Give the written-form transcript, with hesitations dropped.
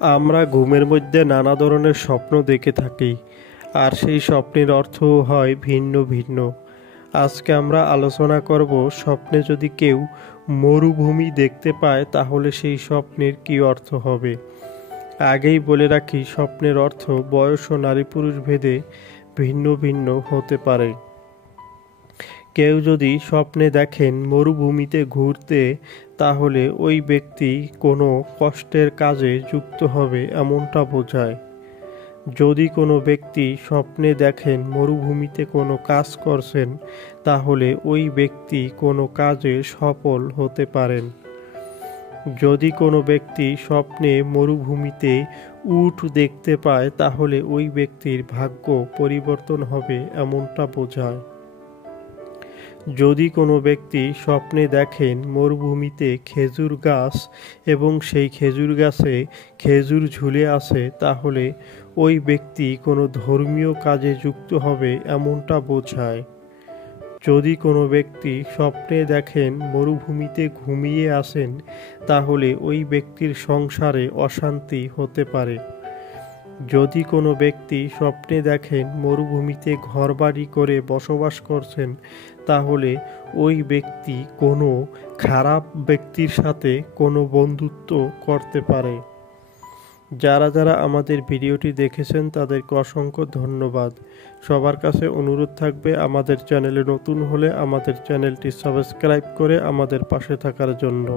আমরা ঘুমের মধ্যে নানা ধরনের স্বপ্ন দেখে থাকি, আর সেই স্বপ্নের অর্থও হয় ভিন্ন ভিন্ন। আজকে আমরা আলোচনা করব, স্বপ্নে যদি কেউ মরুভূমি দেখতে পায় তাহলে সেই স্বপ্নের কী অর্থ হবে। আগেই বলে রাখি, স্বপ্নের অর্থ বয়স ও নারী পুরুষ ভেদে ভিন্ন ভিন্ন হতে পারে। কেউ যদি স্বপ্নে দেখেন মরুভূমিতে ঘুরতে, তাহলে ওই ব্যক্তি কোনো কষ্টের কাজে যুক্ত হবে এমনটা বোঝায়। যদি কোনো ব্যক্তি স্বপ্নে দেখেন মরুভূমিতে কোনো কাজ করছেন, তাহলে ওই ব্যক্তি কোনো কাজে সফল হতে পারেন। যদি কোনো ব্যক্তি স্বপ্নে মরুভূমিতে উট দেখতে পায়, তাহলে ওই ব্যক্তির ভাগ্য পরিবর্তন হবে এমনটা বোঝায়। যদি কোনো ব্যক্তি স্বপ্নে দেখেন মরুভূমিতে খেজুর গাছ এবং সেই খেজুর গাছে খেজুর ঝুলে আছে, তাহলে ওই ব্যক্তি কোনো ধর্মীয় কাজে যুক্ত হবে এমনটা বোঝায়। যদি কোনো ব্যক্তি স্বপ্নে দেখেন মরুভূমিতে ঘুমিয়ে আছেন, তাহলে ওই ব্যক্তির সংসারে অশান্তি হতে পারে। যদি কোনো ব্যক্তি স্বপ্নে দেখেন মরুভূমিতে ঘরবাড়ি করে বসবাস করছেন, তাহলে ওই ব্যক্তি কোনো খারাপ ব্যক্তির সাথে কোনো বন্ধুত্ব করতে পারে। যারা যারা আমাদের ভিডিওটি দেখেছেন তাদেরকে অসংখ্য ধন্যবাদ। সবার কাছে অনুরোধ থাকবে, আমাদের চ্যানেলে নতুন হলে আমাদের চ্যানেলটি সাবস্ক্রাইব করে আমাদের পাশে থাকার জন্য।